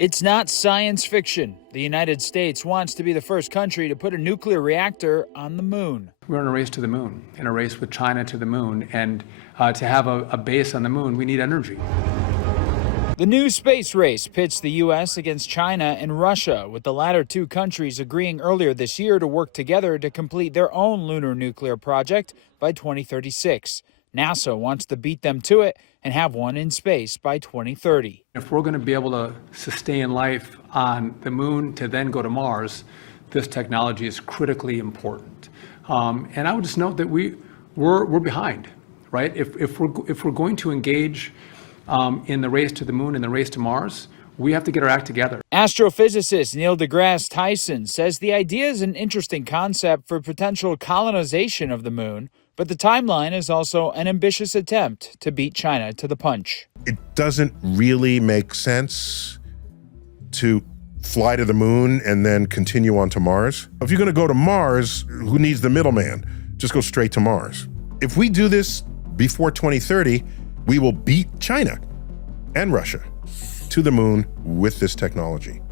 It's not science fiction. The United States wants to be the first country to put a nuclear reactor on the moon. We're in a race to the moon, in a race with China to the moon, and to have a base on the moon, we need energy. The new space race pits the U.S. against China and Russia, with the latter two countries agreeing earlier this year to work together to complete their own lunar nuclear project by 2036. NASA wants to beat them to it and have one in space by 2030. If we're going to be able to sustain life on the moon to then go to Mars, this technology is critically important. And I would just note that we're behind, right? If we're going to engage in the race to the moon and the race to Mars, we have to get our act together. Astrophysicist Neil deGrasse Tyson says the idea is an interesting concept for potential colonization of the moon, but the timeline is also an ambitious attempt to beat China to the punch. It doesn't really make sense to fly to the moon and then continue on to Mars. If you're going to go to Mars, who needs the middleman? Just go straight to Mars. If we do this before 2030, we will beat China and Russia to the moon with this technology.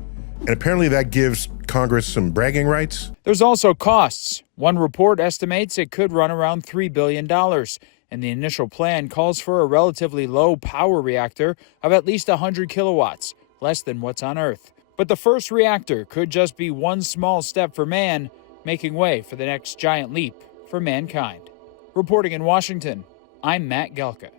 And apparently that gives Congress some bragging rights. There's also costs. One report estimates it could run around $3 billion, and the initial plan calls for a relatively low power reactor of at least 100 kilowatts, less than what's on Earth. But the first reactor could just be one small step for man, making way for the next giant leap for mankind. Reporting in Washington, I'm Matt Gelka.